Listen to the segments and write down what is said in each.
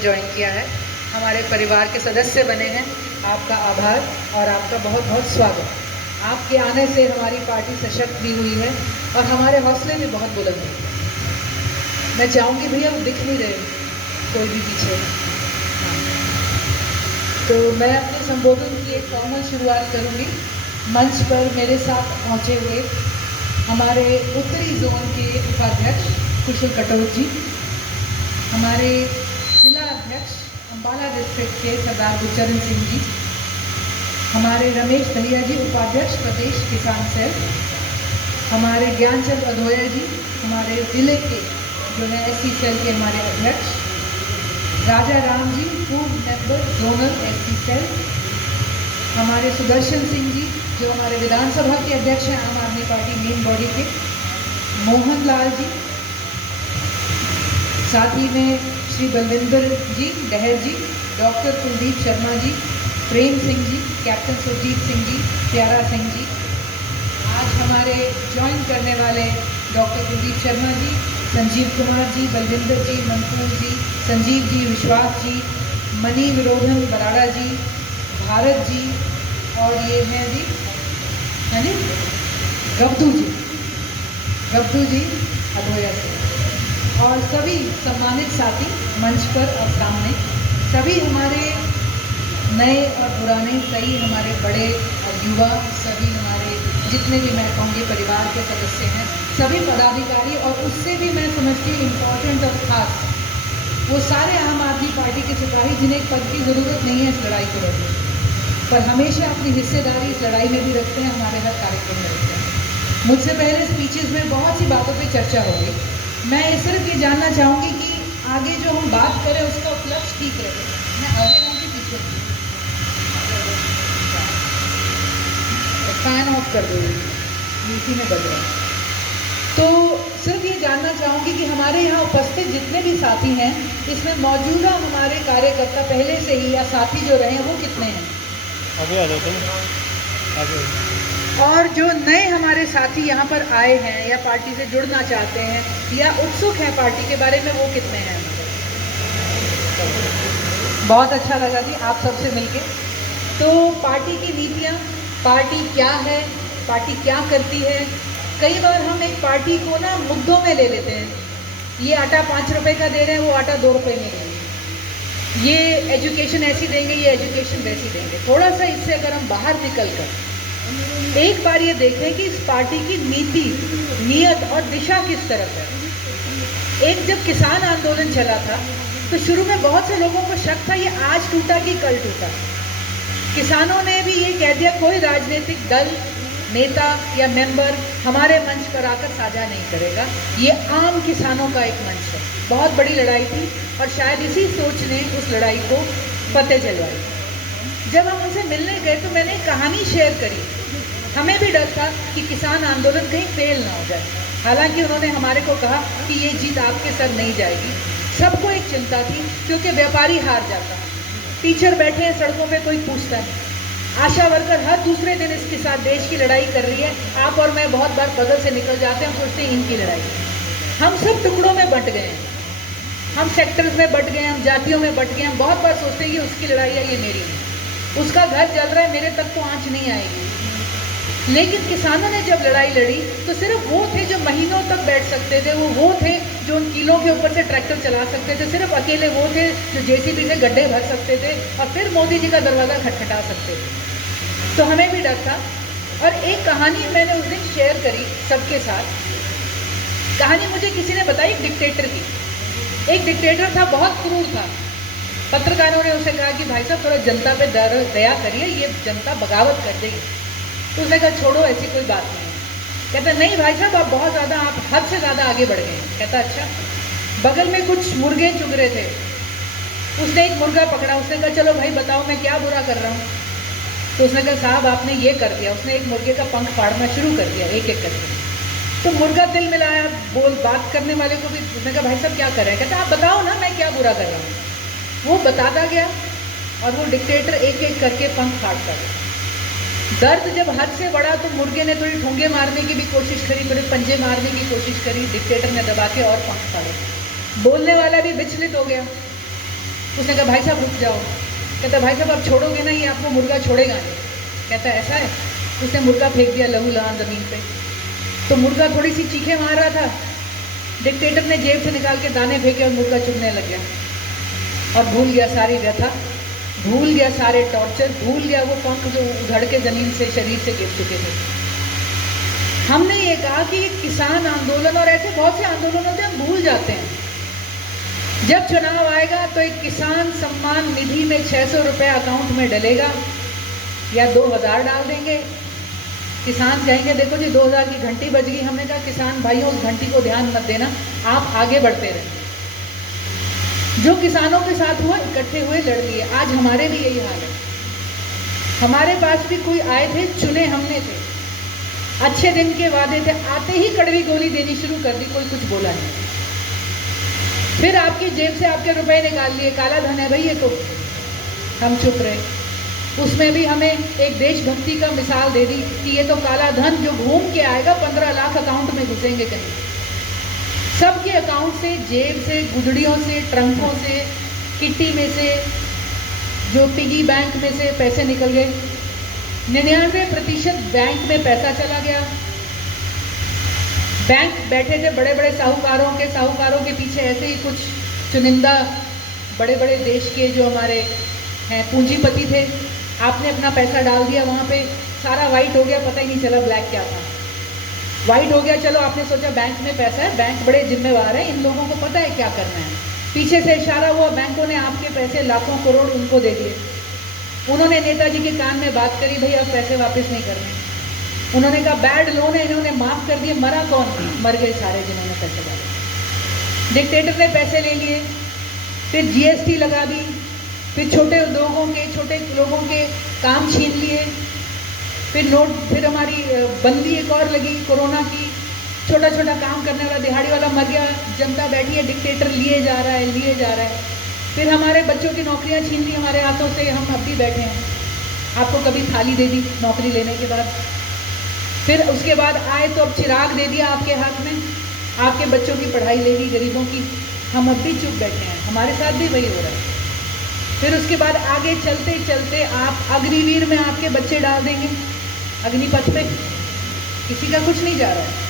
Join किया है, हमारे परिवार के सदस्य बने हैं। आपका आभार और आपका बहुत बहुत स्वागत। आपके आने से हमारी पार्टी सशक्त भी हुई है और हमारे हौसले भी बहुत बुलंद हैं। मैं चाहूँगी भैया वो दिख नहीं रहे कोई भी पीछे। तो मैं अपने संबोधन की एक फॉर्मल शुरुआत करूँगी। मंच पर मेरे साथ पहुँचे हुए हमारे उत्तरी जोन के उपाध्यक्ष कुशल कटोच जी, हमारे जिला अध्यक्ष अम्बाला डिस्ट्रिक्ट के सरदार गुरचरण सिंह जी, हमारे रमेश दहिया जी उपाध्यक्ष प्रदेश किसान सेल, हमारे ज्ञानचंद अधोया जी हमारे ज़िले के जो है SC सेल के हमारे अध्यक्ष, राजा राम जी पूर्व मेंबर जोनल SC सेल, हमारे सुदर्शन सिंह जी जो हमारे विधानसभा के अध्यक्ष हैं आम आदमी पार्टी मेन बॉडी के, मोहन लाल जी, साथ ही में श्री बलविंदर जी डहर जी, डॉक्टर कुलदीप शर्मा जी, प्रेम सिंह जी, कैप्टन सुरजीत सिंह जी, प्यारा सिंह जी। आज हमारे ज्वाइन करने वाले डॉक्टर कुलदीप शर्मा जी, संजीव कुमार जी, बलविंदर जी, मनसूर जी, संजीव जी, विश्वास जी, मनी विरोधन बराड़ा जी, भारत जी और ये हैं जी है नी गब्दू जी अधोया से, और सभी सम्मानित साथी मंच पर और सामने, सभी हमारे नए और पुराने, सही हमारे बड़े और युवा, सभी हमारे जितने भी मैं कहूँगी परिवार के सदस्य हैं, सभी पदाधिकारी, और उससे भी मैं समझती हूँ इम्पोर्टेंट और ख़ास वो सारे आम आदमी पार्टी के सिपाही जिन्हें पद की ज़रूरत नहीं है इस लड़ाई को लड़ने, पर हमेशा अपनी हिस्सेदारी इस लड़ाई में भी रखते हैं, हमारे हर कार्यक्रम में रखते हैं। मुझसे पहले स्पीचेस में बहुत सी बातों पे चर्चा होगी। मैं सिर्फ ये जानना चाहूँगी कि आगे जो हम बात करें उसका उपलक्ष्य ठीक रहे। मैं आगे रहूँगी पीछे, फैन ऑफ कर दूँगी, नीति में बज रहा है। तो सिर्फ ये जानना चाहूँगी कि हमारे यहाँ उपस्थित जितने भी साथी हैं इसमें मौजूदा हमारे कार्यकर्ता पहले से ही या साथी जो रहे हैं वो कितने हैं? आगे आ जाते हैं, आगे। और जो नए हमारे साथी यहाँ पर आए हैं या पार्टी से जुड़ना चाहते हैं या उत्सुक हैं पार्टी के बारे में, वो कितने हैं? बहुत अच्छा लगा जी आप सबसे मिलके। तो पार्टी की नीतियाँ, पार्टी क्या है, पार्टी क्या करती है, कई बार हम एक पार्टी को ना मुद्दों में ले लेते हैं। ये आटा 5 रुपए का दे रहे हैं, वो आटा 2 रुपए में देंगे, ये एजुकेशन ऐसी देंगे, ये एजुकेशन वैसी देंगे। थोड़ा सा इससे अगर हम बाहर निकल कर एक बार ये देखें कि इस पार्टी की नीति, नीयत और दिशा किस तरफ है। एक जब किसान आंदोलन चला था तो शुरू में बहुत से लोगों को शक था ये आज टूटा कि कल टूटा। किसानों ने भी ये कह दिया कोई राजनीतिक दल, नेता या मेंबर हमारे मंच पर आकर साझा नहीं करेगा, ये आम किसानों का एक मंच है। बहुत बड़ी लड़ाई थी और शायद इसी सोच ने उस लड़ाई को फतेह दिलवाई। जब हम उनसे मिलने गए तो मैंने एक कहानी शेयर करी। हमें भी डर था कि किसान आंदोलन कहीं फेल ना हो जाए। हालांकि उन्होंने हमारे को कहा कि ये जीत आपके सर नहीं जाएगी। सबको एक चिंता थी क्योंकि व्यापारी हार जाता, टीचर बैठे हैं सड़कों पे कोई पूछता नहीं, आशा वर्कर हर दूसरे दिन इसके साथ देश की लड़ाई कर रही है। आप और मैं बहुत बार बदल से निकल जाते हैं, हम सोचते हैं इनकी लड़ाई। हम सब टुकड़ों में बंट गए हैं, हम सेक्टर्स में बंट गए, हम जातियों में बंट गए। हम बहुत बार सोचते हैं ये उसकी लड़ाई है, ये मेरी नहीं, उसका घर जल रहा है, मेरे तक तो आँच नहीं आएगी। लेकिन किसानों ने जब लड़ाई लड़ी तो सिर्फ वो थे जो महीनों तक बैठ सकते थे, वो थे जो उन कीलों के ऊपर से ट्रैक्टर चला सकते थे, सिर्फ अकेले वो थे जो JCB से गड्ढे भर सकते थे और फिर मोदी जी का दरवाज़ा खटखटा सकते थे। तो हमें भी डर था। और एक कहानी मैंने उस दिन शेयर करी सबके साथ। कहानी मुझे किसी ने बताई डिक्टेटर की। एक डिक्टेटर था, बहुत क्रूर था। पत्रकारों ने उसे कहा कि भाई साहब थोड़ा जनता पे दया करिए, ये जनता बगावत कर देगी। तो उसने कहा छोड़ो ऐसी कोई बात नहीं। कहता नहीं भाई साहब आप बहुत ज़्यादा, आप हद से ज़्यादा आगे बढ़ गए हैं। कहता अच्छा। बगल में कुछ मुर्गे चुग रहे थे, उसने एक मुर्गा पकड़ा, उसने कहा चलो भाई बताओ मैं क्या बुरा कर रहा हूँ। तो उसने कहा साहब आपने ये कर दिया। उसने एक मुर्गे का पंख फाड़ना शुरू कर दिया एक एक करके। तो मुर्गा दिल मिलाया, बात करने वाले को भी उसने कहा भाई साहब क्या कर रहे हैं। कहता आप बताओ ना मैं क्या बुरा कर रहा हूँ। वो बताता गया और वो डिक्टेटर एक एक करके पंख फाड़ता गया। दर्द जब हद से बढ़ा तो मुर्गे ने थोड़ी ठोंगे मारने की भी कोशिश करी, थोड़े पंजे मारने की कोशिश करी, डिक्टेटर ने दबा के और पंख फाड़े। बोलने वाला भी विचलित हो गया। उसने कहा भाई साहब रुक जाओ। कहता भाई साहब आप छोड़ोगे ना, ये आपको मुर्गा छोड़ेगा नहीं। कहता ऐसा है। उसने मुर्गा फेंक दिया लहू लहान ज़मीन पे। तो मुर्गा थोड़ी सी चीखें मार रहा था। डिक्टेटर ने जेब से निकाल के दाने फेंके और मुर्गा चुगने लग गया और भूल गया सारी व्यथा, भूल गया सारे टॉर्चर, भूल गया वो पंख जो उधड़ के ज़मीन से शरीर से गिर चुके थे। हमने ये कहा कि ये किसान आंदोलन और ऐसे बहुत से आंदोलनों से हम भूल जाते हैं। जब चुनाव आएगा तो एक किसान सम्मान निधि में 600 रुपये अकाउंट में डलेगा या 2000 डाल देंगे। किसान कहेंगे देखो जी 2000 की घंटी बज गई। हमने कहा किसान भाइयों उस घंटी को ध्यान मत देना, आप आगे बढ़ते रहें। जो किसानों के साथ हुआ इकट्ठे हुए लड़ लिए। आज हमारे भी यही हाल है। हमारे पास भी कोई आए थे, चुने हमने थे, अच्छे दिन के वादे थे, आते ही कड़वी गोली देनी शुरू कर दी, कोई कुछ बोला नहीं। फिर आपकी जेब से आपके रुपए निकाल लिए, काला धन है भाई ये तो, हम चुप रहे। उसमें भी हमें एक देशभक्ति का मिसाल दे दी कि ये तो काला धन जो घूम के आएगा 15 लाख अकाउंट में घुसेंगे कहीं। सबके अकाउंट से, जेब से, गुदड़ियों से, ट्रंकों से, किट्टी में से, जो पिगी बैंक में से पैसे निकल गए। 99% बैंक में पैसा चला गया। बैंक बैठे थे बड़े बड़े साहूकारों के पीछे ऐसे ही कुछ चुनिंदा बड़े बड़े देश के जो हमारे हैं पूंजीपति थे। आपने अपना पैसा डाल दिया वहाँ पे, सारा वाइट हो गया, पता ही नहीं चला ब्लैक क्या था। वाइट हो गया, चलो आपने सोचा बैंक में पैसा है, बैंक बड़े जिम्मेवार हैं, इन लोगों को पता है क्या करना है। पीछे से इशारा हुआ, बैंकों ने आपके पैसे लाखों करोड़ उनको दे दिए। उन्होंने नेताजी के कान में बात करी, भाई अब पैसे वापस नहीं करने। उन्होंने कहा बैड लोन है, इन्होंने माफ़ कर दिए। मरा कौन? मर गए सारे जिन्होंने पैसे डाले। डिक्टेटर ने पैसे ले लिए, फिर जीएसटी लगा दी, फिर छोटे लोगों के काम छीन लिए, फिर हमारी बंदी एक और लगी कोरोना की। छोटा छोटा काम करने वाला दिहाड़ी वाला मर गया, जनता बैठी है, डिक्टेटर लिए जा रहा है। फिर हमारे बच्चों की नौकरियां छीन ली हमारे हाथों से, हम अब भी बैठे हैं। आपको कभी थाली दे दी नौकरी लेने के बाद, फिर उसके बाद आए तो अब चिराग दे दिया आपके हाथ में, आपके बच्चों की पढ़ाई ले ली गरीबों की। हम अब भी चुप बैठे हैं, हमारे साथ भी वही हो रहा है। फिर उसके बाद आगे चलते चलते आप अग्निवीर में आपके बच्चे डाल देंगे, अग्निपथ पे, किसी का कुछ नहीं जा रहा है।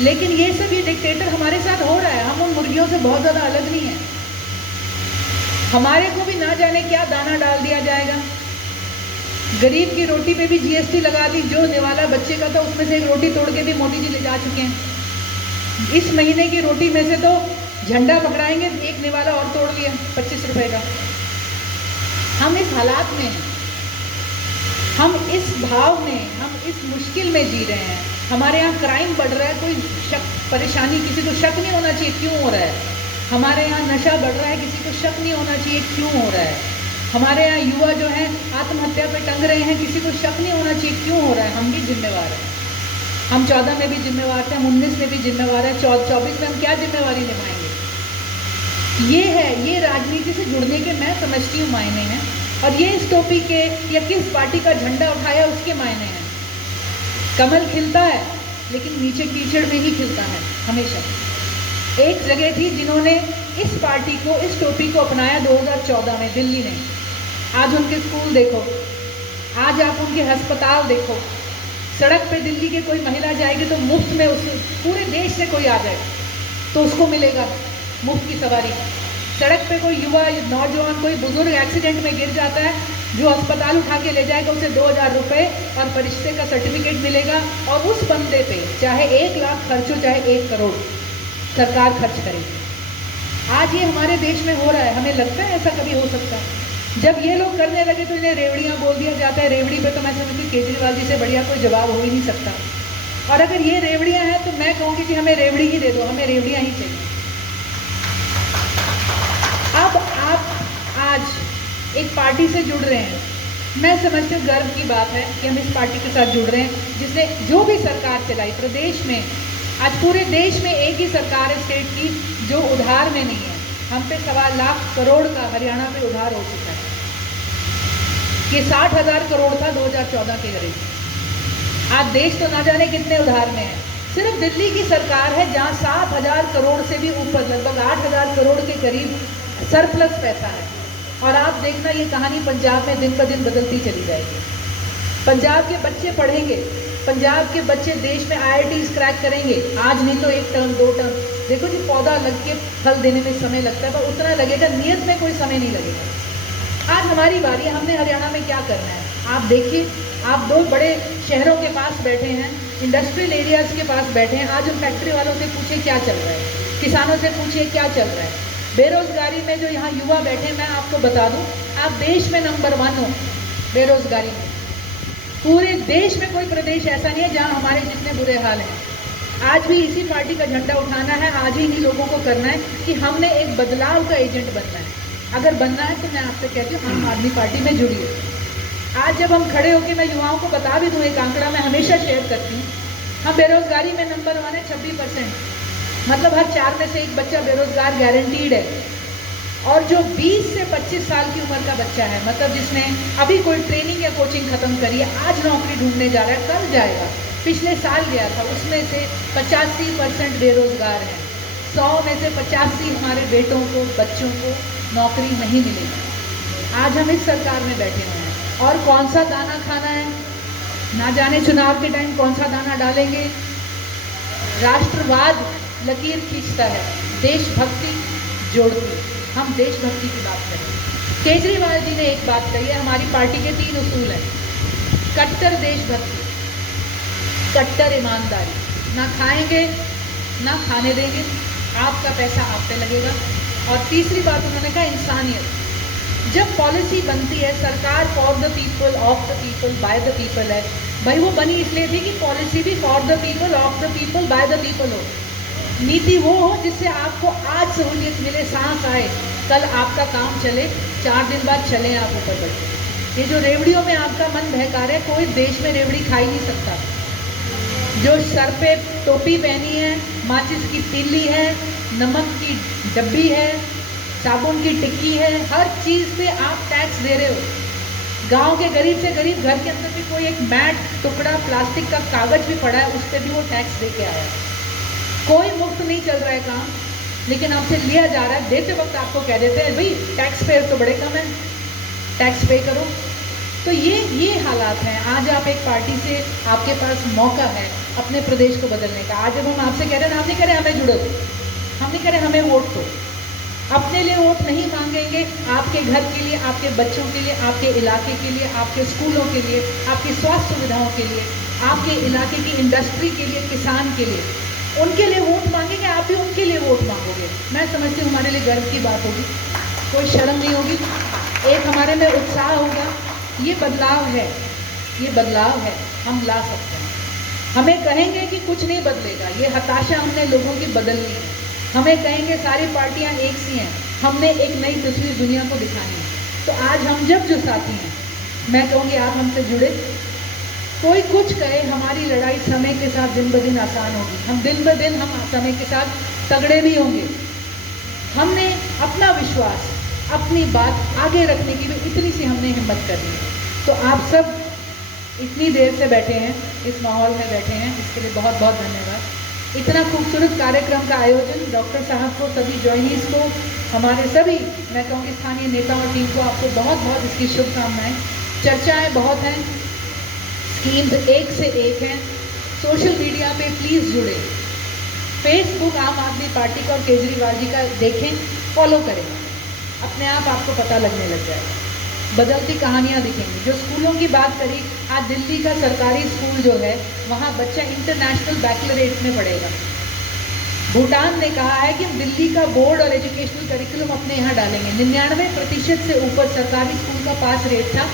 लेकिन ये सब ये डिक्टेटर हमारे साथ हो रहा है। हम उन मुर्गियों से बहुत ज़्यादा अलग नहीं है। हमारे को भी ना जाने क्या दाना डाल दिया जाएगा। गरीब की रोटी पे भी जीएसटी लगा दी। जो निवाला बच्चे का था उसमें से एक रोटी तोड़ के भी मोदी जी ले जा चुके हैं। इस महीने की रोटी में से तो झंडा पकड़ाएंगे, एक निवाला और तोड़ लिया 25 रुपए का। हम इस हालात में हैं, हम इस भाव में, हम इस मुश्किल में जी रहे हैं। हमारे यहाँ क्राइम बढ़ रहा है, कोई शक परेशानी, किसी को शक नहीं होना चाहिए क्यों हो रहा है। हमारे यहाँ नशा बढ़ रहा है, किसी को शक नहीं होना चाहिए क्यों हो रहा है। हमारे यहाँ युवा जो हैं आत्महत्या पे टंग रहे हैं, किसी को शक नहीं होना चाहिए क्यों हो रहा है। हम भी जिम्मेवार हैं। हम 14 में भी जिम्मेवार थे, हम 19 में भी जिम्मेवार हैं, 24 में हम क्या जिम्मेवारी निभाएंगे। ये है, ये राजनीति से जुड़ने के मैं समझती हूँ मायने हैं, और ये इस टोपी के या किस पार्टी का झंडा उठाया उसके मायने हैं। कमल खिलता है लेकिन नीचे कीचड़ में ही खिलता है हमेशा। एक जगह थी जिन्होंने इस पार्टी को, इस टोपी को अपनाया 2014 में, दिल्ली ने। आज उनके स्कूल देखो, आज आप उनके अस्पताल देखो। सड़क पे दिल्ली की कोई महिला जाएगी तो मुफ्त में, उस पूरे देश से कोई आ जाए तो उसको मिलेगा मुफ्त की सवारी। सड़क पे कोई युवा, नौजवान, कोई बुजुर्ग एक्सीडेंट में गिर जाता है, जो अस्पताल उठा के ले जाएगा उसे 2000 रुपये और परिश्ते का सर्टिफिकेट मिलेगा। और उस बंदे पे चाहे 1 लाख खर्च हो, चाहे 1 करोड़ सरकार खर्च करेगी। आज ये हमारे देश में हो रहा है। हमें लगता है ऐसा कभी हो सकता है? जब ये लोग करने लगे तो इन्हें रेवड़ियाँ बोल दिया जाता है। रेवड़ी पे तो मैं समझती हूँ केजरीवाल जी से बढ़िया कोई जवाब हो ही नहीं सकता। और अगर ये रेवड़ियाँ हैं तो मैं कहूँगी कि हमें रेवड़ी ही दे दो, हमें रेवड़ियाँ ही चाहिए। अब आप आज एक पार्टी से जुड़ रहे हैं, मैं समझती हूँ गर्व की बात है कि हम इस पार्टी के साथ जुड़ रहे हैं जिसने जो भी सरकार चलाई प्रदेश में। आज पूरे देश में एक ही सरकार है स्टेट की जो उधार में नहीं है। हम पे 1.25 लाख करोड़ का हरियाणा पे उधार हो चुका है। ये 60,000 करोड़ था 2014 के करीब। आज देश तो ना जाने कितने उधार में है। सिर्फ दिल्ली की सरकार है जहाँ 7,000 करोड़ से भी ऊपर, लगभग 8,000 करोड़ के करीब सरप्लस पैसा है। और आप देखना ये कहानी पंजाब में दिन ब दिन बदलती चली जाएगी। पंजाब के बच्चे पढ़ेंगे, पंजाब के बच्चे देश में IITs क्रैक करेंगे। आज नहीं तो 1 टर्म 2 टर्म, देखो जी पौधा लग के फल देने में समय लगता है, पर उतना लगेगा, नियत में कोई समय नहीं लगेगा। आज हमारी बारी है, हमने हरियाणा में क्या करना है आप देखिए। आप 2 बड़े शहरों के पास बैठे हैं, इंडस्ट्रियल एरियाज़ के पास बैठे हैं। आज हम फैक्ट्री वालों से पूछे क्या चल रहा है, किसानों से पूछिए क्या चल रहा है, बेरोज़गारी में जो यहाँ युवा बैठे, मैं आपको बता दूँ आप देश में नंबर 1 हो बेरोज़गारी में। पूरे देश में कोई प्रदेश ऐसा नहीं है जहाँ हमारे जितने बुरे हाल हैं। आज भी इसी पार्टी का झंडा उठाना है, आज ही लोगों को करना है कि हमने एक बदलाव का एजेंट बनना है। अगर बनना है तो मैं आपसे कहती हूँ आम आदमी पार्टी में जुड़िए। आज जब हम खड़े होकर, मैं युवाओं को बता भी दूँ एक आंकड़ा मैं हमेशा शेयर करती हूँ, हम बेरोज़गारी में नंबर 1 है 26%, मतलब हर 4 में से 1 बच्चा बेरोज़गार गारंटीड है। और जो 20 से 25 साल की उम्र का बच्चा है, मतलब जिसने अभी कोई ट्रेनिंग या कोचिंग ख़त्म करी है, आज नौकरी ढूंढने जा रहा है, कल जाएगा, पिछले साल गया था, उसमें से 85% बेरोज़गार हैं। 100 में से 85 हमारे बेटों को, बच्चों को नौकरी नहीं मिलेगी। आज हम इस सरकार में बैठे हुए हैं और कौन सा दाना खाना है ना जाने, चुनाव के टाइम कौन सा दाना डालेंगे। राष्ट्रवाद लकीर खींचता है, देशभक्ति जोड़ती है। हम देशभक्ति की बात करें। केजरीवाल जी ने एक बात कही है, हमारी पार्टी के 3 उसूल हैं, कट्टर देशभक्ति, कट्टर ईमानदारी, ना खाएंगे ना खाने देंगे, आपका पैसा आप पे लगेगा, और तीसरी बात उन्होंने कहा इंसानियत। जब पॉलिसी बनती है, सरकार for the people, of the people, by the people है, भाई वो बनी इसलिए थी कि पॉलिसी भी for the people, of the people, by the people हो। नीति वो हो जिससे आपको आज सहूलियत मिले, सांस आए, कल आपका काम चले, 4 दिन बाद चले आप ऊपर बढ़े। ये जो रेवड़ियों में आपका मन बहका रहा है, कोई देश में रेवड़ी खा ही नहीं सकता। जो सर पे टोपी पहनी है, माचिस की तीली है, नमक की डब्बी है, साबुन की टिक्की है, हर चीज़ पे आप टैक्स दे रहे हो। गांव के गरीब से गरीब घर के अंदर भी कोई एक मैट, टुकड़ा, प्लास्टिक का कागज भी पड़ा है, उस पर भी वो टैक्स दे के आया है। कोई मुफ्त नहीं चल रहा है काम, लेकिन आपसे लिया जा रहा है। देते वक्त आपको कह देते हैं भाई टैक्स पेयर तो बड़े कम हैं, टैक्स पे करो। तो ये हालात हैं। आज आप एक पार्टी से, आपके पास मौका है अपने प्रदेश को बदलने का। आज जब हम आपसे कह रहे हैं, आप नहीं कह रहे हमें जुड़ो, हम नहीं कह रहे हमें वोट दो, अपने लिए वोट नहीं मांगेंगे, आपके घर के लिए, आपके बच्चों के लिए, आपके इलाके के लिए, आपके स्कूलों के लिए, आपकी स्वास्थ्य सुविधाओं के लिए, आपके इलाके की इंडस्ट्री के लिए, किसान के लिए, उनके लिए वोट मांगेंगे। आप भी उनके लिए वोट मांगोगे। मैं समझती हूँ हमारे लिए गर्व की बात होगी, कोई शर्म नहीं होगी, एक हमारे में उत्साह होगा। ये बदलाव है, ये बदलाव है, हम ला सकते हैं। हमें कहेंगे कि कुछ नहीं बदलेगा, ये हताशा हमने लोगों की बदलनी है। हमें कहेंगे सारी पार्टियां एक सी हैं, हमने एक नई तस्वीर दुनिया को दिखानी है। तो आज हम जब जो साथी हैं, मैं कहूँगी आप हमसे जुड़े। कोई कुछ कहे, हमारी लड़ाई समय के साथ दिन ब दिन आसान होगी। हम दिन ब दिन हम समय के साथ तगड़े भी होंगे। हमने अपना विश्वास, अपनी बात आगे रखने की भी इतनी सी हमने हिम्मत करनी है। तो आप सब इतनी देर से बैठे हैं, इस माहौल में बैठे हैं, इसके लिए बहुत बहुत धन्यवाद। इतना खूबसूरत कार्यक्रम का आयोजन डॉक्टर साहब को, सभी जॉइनीज़ को, हमारे सभी, मैं कहूँगी स्थानीय नेता और टीम को, आपको बहुत बहुत इसकी शुभकामनाएं। चर्चाएं बहुत हैं, स्कीम्स एक से एक हैं। सोशल मीडिया पे प्लीज़ जुड़े, फेसबुक आम आदमी पार्टी का और केजरीवाल जी का देखें, फॉलो करें, अपने आप आपको पता लगने लग जाएगा, बदलती कहानियाँ दिखेंगी। जो स्कूलों की बात करी, आज दिल्ली का सरकारी स्कूल जो है, वहाँ बच्चा इंटरनेशनल बैकलरेट में पढ़ेगा। भूटान ने कहा है कि हम दिल्ली का बोर्ड और एजुकेशनल करिकुलम अपने यहाँ डालेंगे। 99% से ऊपर सरकारी स्कूल का पास रेट था।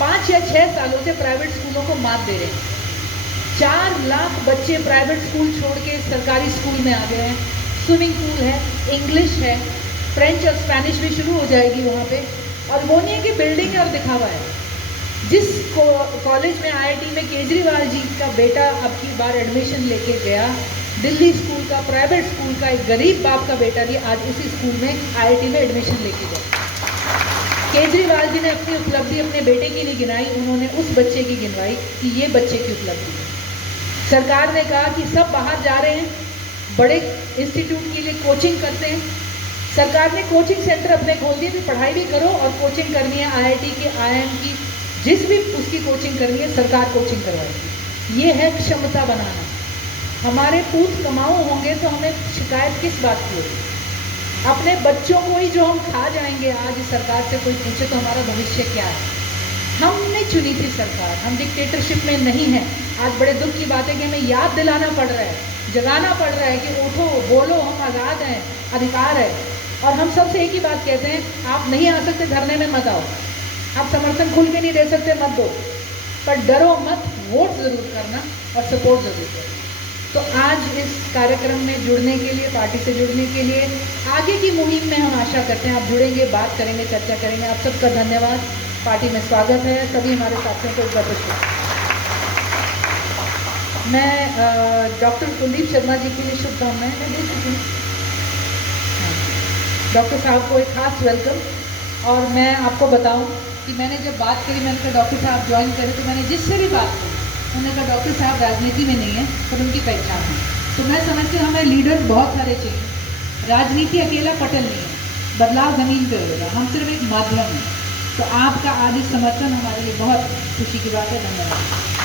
5 या 6 सालों से प्राइवेट स्कूलों को मात दे रहे हैं। 4 लाख बच्चे प्राइवेट स्कूल छोड़ के सरकारी स्कूल में आ गए हैं। स्विमिंग पूल है, इंग्लिश है, फ्रेंच और स्पेनिश भी शुरू हो जाएगी वहाँ पे। और वो नहीं है कि बिल्डिंग है और दिखावा है। जिस कॉलेज में, IIT में केजरीवाल जी का बेटा अब की बार एडमिशन लेके गया, दिल्ली स्कूल का, प्राइवेट स्कूल का एक गरीब बाप का बेटा भी आज उसी स्कूल में IIT में एडमिशन लेके गया। केजरीवाल जी ने अपनी उपलब्धि अपने बेटे की नहीं गिनाई, उन्होंने उस बच्चे की गिनवाई कि ये बच्चे की उपलब्धि है। सरकार ने कहा कि सब बाहर जा रहे हैं, बड़े इंस्टीट्यूट के लिए कोचिंग करते हैं, सरकार ने कोचिंग सेंटर अपने खोल दिए कि पढ़ाई भी करो और कोचिंग करनी है, IIT की, IIM की, जिस भी उसकी कोचिंग करनी है सरकार कोचिंग करवाएगी। ये है क्षमता बनाना। हमारे पूत कमाऊ होंगे तो हमें शिकायत किस बात की होगी? अपने बच्चों को ही जो हम खा जाएंगे आज इस सरकार से कोई पूछे तो हमारा भविष्य क्या है? हमने चुनी थी सरकार, हम डिक्टेटरशिप में नहीं हैं। आज बड़े दुख की बात है कि हमें याद दिलाना पड़ रहा है, जगाना पड़ रहा है कि उठो, बोलो, हम आज़ाद हैं, अधिकार है। और हम सबसे एक ही बात कहते हैं, आप नहीं आ सकते धरने में मत आओ, आप समर्थन खुल के नहीं दे सकते मत दो, पर डरो मत, वोट ज़रूर करना और सपोर्ट ज़रूर करना। तो आज इस कार्यक्रम में जुड़ने के लिए, पार्टी से जुड़ने के लिए, आगे की मुहिम में हम आशा करते हैं आप जुड़ेंगे, बात करेंगे, चर्चा करेंगे। आप सबका धन्यवाद। पार्टी में स्वागत है। सभी हमारे साथियों को एक बार पुरस्कार। मैं डॉक्टर कुलदीप शर्मा जी के लिए शुभकामनाएं मैं दे चुकी हूँ। डॉक्टर साहब को एक खास वेलकम। और मैं आपको बताऊं कि मैंने जब बात करी, मैंने कहा डॉक्टर साहब ज्वाइन करें, तो मैंने जिससे भी बात की उन्होंने कहा डॉक्टर साहब राजनीति में नहीं है पर उनकी पहचान है। तो मैं समझती हूँ हमें लीडर बहुत सारे चाहिए। राजनीति अकेला पटल नहीं है, बदलाव ज़मीन पे होगा, हम सिर्फ एक माध्यम हैं। तो आपका आज इस समर्थन हमारे लिए बहुत खुशी की बात है। धन्यवाद।